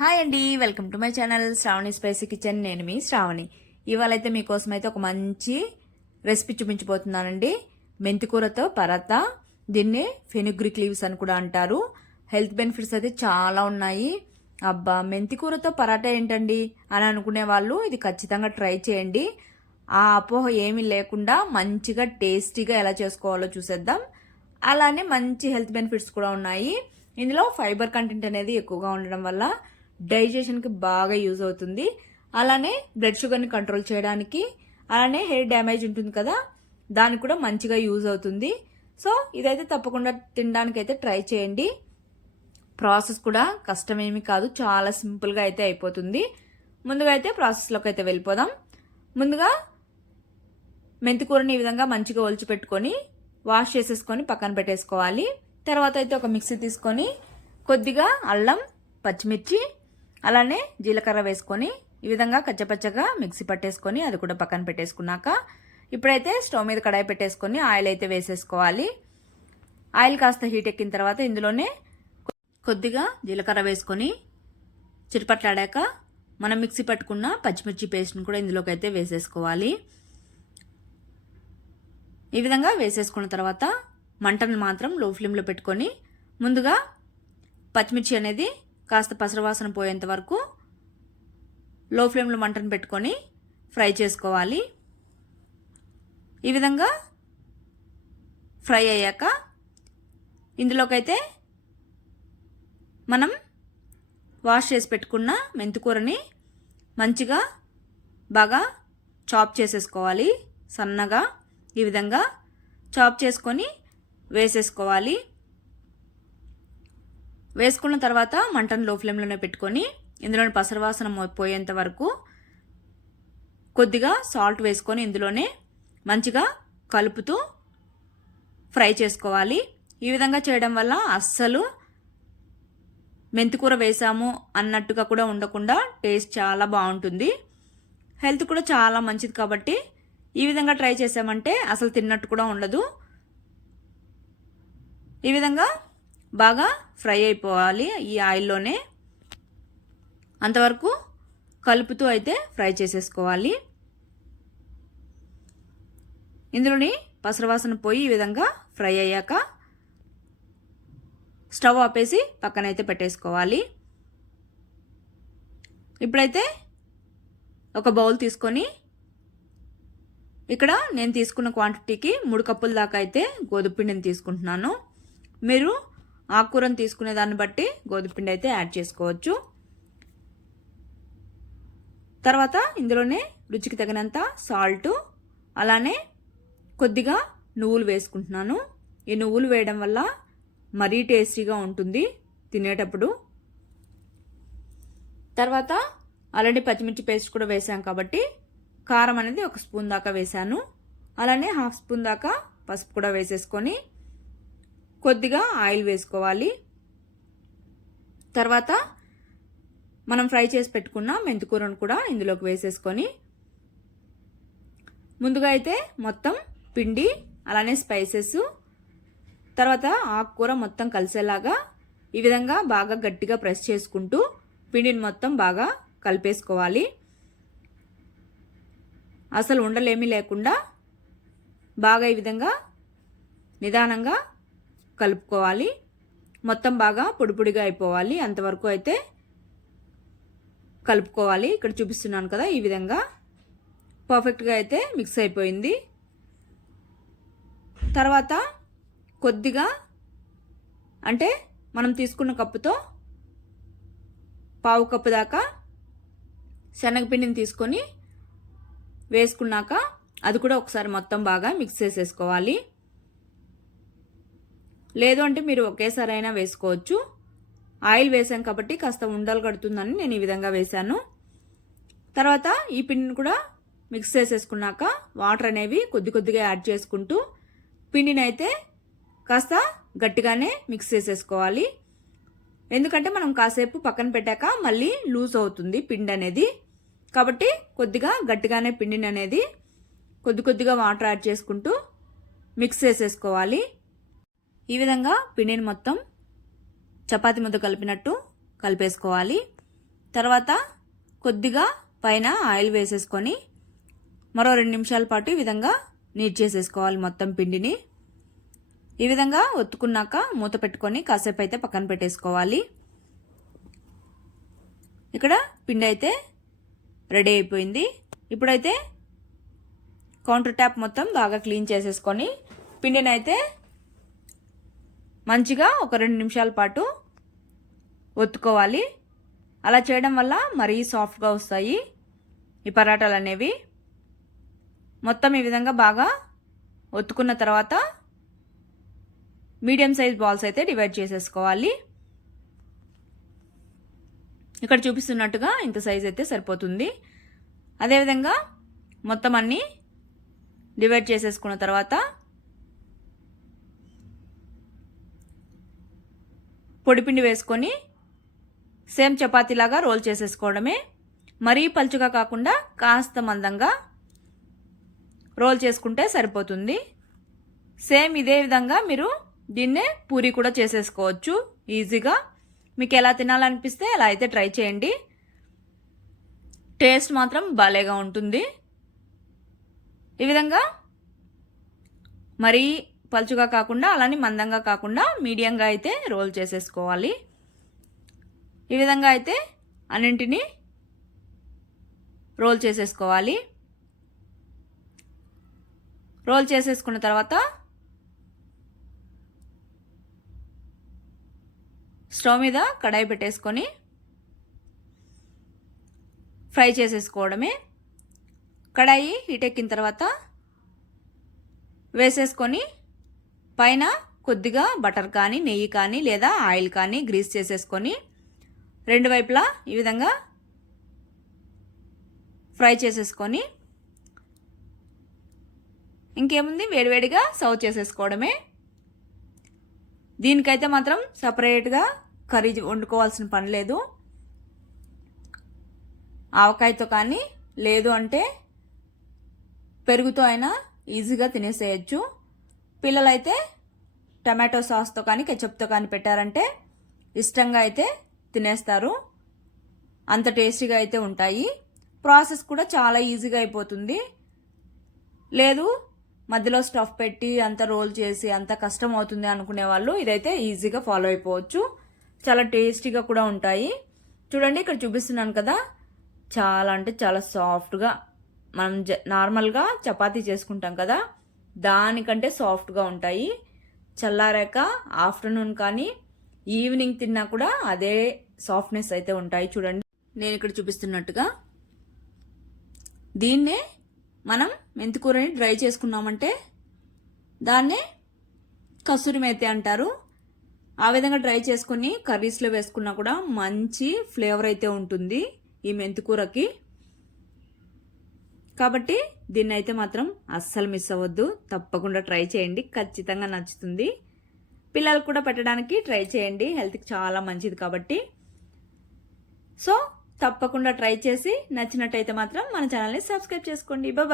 Hi అండి, welcome to my channel Sravani spicy kitchen. నేను మీ శ్రావణి. ఇవాళ అయితే మీకోసం అయితే ఒక మంచి రెసిపీ చూపించబోతున్నానండి. మెంతికూరతో పరాటా. దీన్ని ఫెనుగ్రిక్ లీవ్స్ అని కూడా అంటారు. హెల్త్ బెనిఫిట్స్ అయితే చాలా ఉన్నాయి. అబ్బా, మెంతికూరతో పరాటా ఏంటండి అని అనుకునే వాళ్ళు ఇది ఖచ్చితంగా ట్రై చేయండి. ఆ అపోహ ఏమీ లేకుండా మంచిగా టేస్టీగా ఎలా చేసుకోవాలో చూసేద్దాం. అలానే మంచి హెల్త్ బెనిఫిట్స్ కూడా ఉన్నాయి. ఇందులో ఫైబర్ కంటెంట్ అనేది ఎక్కువగా ఉండడం వల్ల డైజెషన్కి బాగా యూజ్ అవుతుంది. అలానే బ్లడ్ షుగర్ని కంట్రోల్ చేయడానికి, అలానే హెయిర్ డ్యామేజ్ ఉంటుంది కదా, దానికి కూడా మంచిగా యూజ్ అవుతుంది. సో ఇదైతే తప్పకుండా తినడానికి అయితే ట్రై చేయండి. ప్రాసెస్ కూడా కష్టమేమీ కాదు, చాలా సింపుల్గా అయితే అయిపోతుంది. ముందుగా అయితే ప్రాసెస్లోకి అయితే వెళ్ళిపోదాం. ముందుగా మెంతికూరని ఈ విధంగా మంచిగా ఒలిచి పెట్టుకొని వాష్ చేసేసుకొని పక్కన పెట్టేసుకోవాలి. తర్వాత అయితే ఒక మిక్సీ తీసుకొని కొద్దిగా అల్లం, పచ్చిమిర్చి, అలానే జీలకర్ర వేసుకొని ఈ విధంగా కచ్చపచ్చగా మిక్సీ పట్టేసుకొని అది కూడా పక్కన పెట్టేసుకున్నాక ఇప్పుడైతే స్టవ్ మీద కడాయి పెట్టేసుకొని ఆయిల్ అయితే వేసేసుకోవాలి. ఆయిల్ కాస్త హీట్ ఎక్కిన తర్వాత ఇందులోనే కొద్దిగా జీలకర్ర వేసుకొని చిరుపట్లాడాక మనం మిక్సీ పట్టుకున్న పచ్చిమిర్చి పేస్ట్ని కూడా ఇందులోకి అయితే వేసేసుకోవాలి. ఈ విధంగా వేసేసుకున్న తర్వాత మంటను మాత్రం లో ఫ్లేమ్లో పెట్టుకొని ముందుగా పచ్చిమిర్చి అనేది కాస్త పసరవాసన పోయేంత వరకు లో ఫ్లేమ్లో మంటను పెట్టుకొని ఫ్రై చేసుకోవాలి. ఈ విధంగా ఫ్రై అయ్యాక ఇందులోకైతే మనం వాష్ చేసి పెట్టుకున్న మెంతికూరని మంచిగా బాగా చాప్ చేసేసుకోవాలి. సన్నగా ఈ విధంగా చాప్ చేసుకొని వేసేసుకోవాలి. వేసుకున్న తర్వాత మంటను లో ఫ్లేమ్లోనే పెట్టుకొని ఇందులోని పసరవాసన పోయేంత వరకు కొద్దిగా సాల్ట్ వేసుకొని ఇందులోనే మంచిగా కలుపుతూ ఫ్రై చేసుకోవాలి. ఈ విధంగా చేయడం వల్ల అస్సలు మెంతికూర వేసాము అన్నట్టుగా కూడా ఉండకుండా టేస్ట్ చాలా బాగుంటుంది. హెల్త్ కూడా చాలా మంచిది కాబట్టి ఈ విధంగా ట్రై చేసామంటే అసలు తిన్నట్టు కూడా ఉండదు. ఈ విధంగా బాగా ఫ్రై అయిపోవాలి ఈ ఆయిల్లోనే. అంతవరకు కలుపుతూ అయితే ఫ్రై చేసేసుకోవాలి. ఇందులోని పసరవాసన పోయి ఈ విధంగా ఫ్రై అయ్యాక స్టవ్ ఆపేసి పక్కనైతే పెట్టేసుకోవాలి. ఇప్పుడైతే ఒక బౌల్ తీసుకొని ఇక్కడ నేను తీసుకున్న క్వాంటిటీకి 3 కప్పుల దాకా అయితే గోధుమ పిండిని తీసుకుంటున్నాను. మీరు ఆకుకూరను తీసుకునే దాన్ని బట్టి గోధుమ పిండి అయితే యాడ్ చేసుకోవచ్చు. తర్వాత ఇందులోనే రుచికి తగినంత సాల్ట్, అలానే కొద్దిగా నువ్వులు వేసుకుంటున్నాను. ఈ నువ్వులు వేయడం వల్ల మరీ టేస్టీగా ఉంటుంది తినేటప్పుడు. తర్వాత ఆల్రెడీ పచ్చిమిర్చి పేస్ట్ కూడా వేసాం కాబట్టి కారం అనేది 1 స్పూన్ దాకా వేసాను. అలానే 1/2 స్పూన్ దాకా పసుపు కూడా వేసేసుకొని కొద్దిగా ఆయిల్ వేసుకోవాలి. తర్వాత మనం ఫ్రై చేసి పెట్టుకున్న మెంతికూరను కూడా ఇందులోకి వేసేసుకొని ముందుగా అయితే మొత్తం పిండి, అలానే స్పైసెస్, తర్వాత ఆకుకూర మొత్తం కలిసేలాగా ఈ విధంగా బాగా గట్టిగా ప్రెస్ చేసుకుంటూ పిండిని మొత్తం బాగా కలిపేసుకోవాలి. అసలు ఉండలేమీ లేకుండా బాగా ఈ విధంగా నిదానంగా కలుపుకోవాలి. మొత్తం బాగా పొడి పొడిగా అయిపోవాలి. అంతవరకు అయితే కలుపుకోవాలి. ఇక్కడ చూపిస్తున్నాను కదా, ఈ విధంగా పర్ఫెక్ట్గా అయితే మిక్స్ అయిపోయింది. తర్వాత కొద్దిగా అంటే మనం తీసుకున్న కప్పుతో 1/2 కప్పు దాకా శనగపిండిని తీసుకొని వేసుకున్నాక అది కూడా ఒకసారి మొత్తం బాగా మిక్స్ చేసేసుకోవాలి. లేదు అంటే మీరు ఒకేసారి అయినా వేసుకోవచ్చు. ఆయిల్ వేసాం కాబట్టి కాస్త ఉండలు కడుతుందని నేను ఈ విధంగా వేసాను. తర్వాత ఈ పిండిని కూడా మిక్స్ చేసేసుకున్నాక వాటర్ అనేవి కొద్ది కొద్దిగా యాడ్ చేసుకుంటూ పిండిని అయితే కాస్త గట్టిగానే మిక్స్ చేసేసుకోవాలి. ఎందుకంటే మనం కాసేపు పక్కన పెట్టాక మళ్ళీ లూజ్ అవుతుంది పిండి అనేది. కాబట్టి కొద్దిగా గట్టిగానే పిండిని అనేది కొద్ది కొద్దిగా వాటర్ యాడ్ చేసుకుంటూ మిక్స్ చేసేసుకోవాలి. ఈ విధంగా పిండిని మొత్తం చపాతీ ముద్ద కలిపినట్టు కలిపేసుకోవాలి. తర్వాత కొద్దిగా పైన ఆయిల్ వేసేసుకొని మరో 2 నిమిషాల పాటు ఈ విధంగా నీట్ చేసేసుకోవాలి మొత్తం పిండిని. ఈ విధంగా ఒత్తుకున్నాక మూత పెట్టుకొని కాసేపు అయితే పక్కన పెట్టేసుకోవాలి. ఇక్కడ పిండి అయితే రెడీ అయిపోయింది. ఇప్పుడైతే కౌంటర్ ట్యాప్ మొత్తం బాగా క్లీన్ చేసేసుకొని పిండిని అయితే మంచిగా ఒక 2 నిమిషాల పాటు ఒత్తుకోవాలి. అలా చేయడం వల్ల మరీ సాఫ్ట్గా వస్తాయి ఈ పరాటాలు అనేవి. మొత్తం ఈ విధంగా బాగా ఒత్తుకున్న తర్వాత మీడియం సైజ్ బాల్స్ అయితే డివైడ్ చేసేసుకోవాలి. ఇక్కడ చూపిస్తున్నట్టుగా ఇంత సైజ్ అయితే సరిపోతుంది. అదేవిధంగా మొత్తం అన్నీ డివైడ్ చేసేసుకున్న తర్వాత పొడిపిండి వేసుకొని సేమ్ చపాతీలాగా రోల్ చేసేసుకోవడమే. మరీ పలుచుగా కాకుండా కాస్త మందంగా రోల్ చేసుకుంటే సరిపోతుంది. సేమ్ ఇదే విధంగా మీరు దీన్నే పూరి కూడా చేసేసుకోవచ్చు ఈజీగా. మీకు ఎలా తినాలనిపిస్తే అలా అయితే ట్రై చేయండి. టేస్ట్ మాత్రం భలేగా ఉంటుంది. ఈ విధంగా మరీ పలుచుగా కాకుండా అలానే మందంగా కాకుండా మీడియంగా అయితే రోల్ చేసేసుకోవాలి. ఈ విధంగా అయితే అన్నింటినీ రోల్ చేసేసుకోవాలి. రోల్ చేసేసుకున్న తర్వాత స్టవ్ మీద కడాయి పెట్టేసుకొని ఫ్రై చేసేసుకోవడమే. కడాయి హీట్ ఎక్కిన తర్వాత వేసేసుకొని పైన కొద్దిగా బటర్ కానీ నెయ్యి కానీ లేదా ఆయిల్ కానీ గ్రీస్ చేసేసుకొని 2 వైపులా ఈ విధంగా ఫ్రై చేసేసుకొని ఇంకేముంది వేడివేడిగా సర్వ్ చేసేసుకోవడమే. దీనికైతే మాత్రం సపరేట్గా కర్రీ వండుకోవాల్సిన పని లేదు. ఆవకాయతో కానీ లేదు అంటే పెరుగుతో అయినా ఈజీగా తినేసేయచ్చు. పిల్లలైతే టమాటో సాస్తో కానీ కెచప్తో కానీ పెట్టారంటే ఇష్టంగా అయితే తినేస్తారు. అంత టేస్టీగా అయితే ఉంటాయి. ప్రాసెస్ కూడా చాలా ఈజీగా అయిపోతుంది. లేదు మధ్యలో స్టఫ్ పెట్టి అంత రోల్ చేసి అంత కష్టం అవుతుంది అనుకునే వాళ్ళు ఇదైతే ఈజీగా ఫాలో అయిపోవచ్చు. చాలా టేస్టీగా కూడా ఉంటాయి. చూడండి ఇక్కడ చూపిస్తున్నాను కదా, చాలా అంటే చాలా సాఫ్ట్గా మనం నార్మల్గా చపాతీ చేసుకుంటాం కదా దానికంటే సాఫ్ట్గా ఉంటాయి. చల్లారాక ఆఫ్టర్నూన్ కానీ ఈవినింగ్ తిన్నా కూడా అదే సాఫ్ట్నెస్ అయితే ఉంటాయి. చూడండి నేను ఇక్కడ చూపిస్తున్నట్టుగా దీన్నే మనం మెంతికూరని డ్రై చేసుకున్నామంటే దాన్నే కసూరి మేతి అంటారు. ఆ విధంగా డ్రై చేసుకుని కర్రీస్లో వేసుకున్నా కూడా మంచి ఫ్లేవర్ అయితే ఉంటుంది ఈ మెంతికూరకి. కాబట్టి దీన్ని అయితే మాత్రం అస్సలు మిస్ అవ్వద్దు, తప్పకుండా ట్రై చేయండి, ఖచ్చితంగా నచ్చుతుంది. పిల్లలకు కూడా పెట్టడానికి ట్రై చేయండి, హెల్త్కి చాలా మంచిది కాబట్టి. సో తప్పకుండా ట్రై చేసి నచ్చినట్టయితే మాత్రం మన ఛానల్ని సబ్స్క్రైబ్ చేసుకోండి. బాయ్.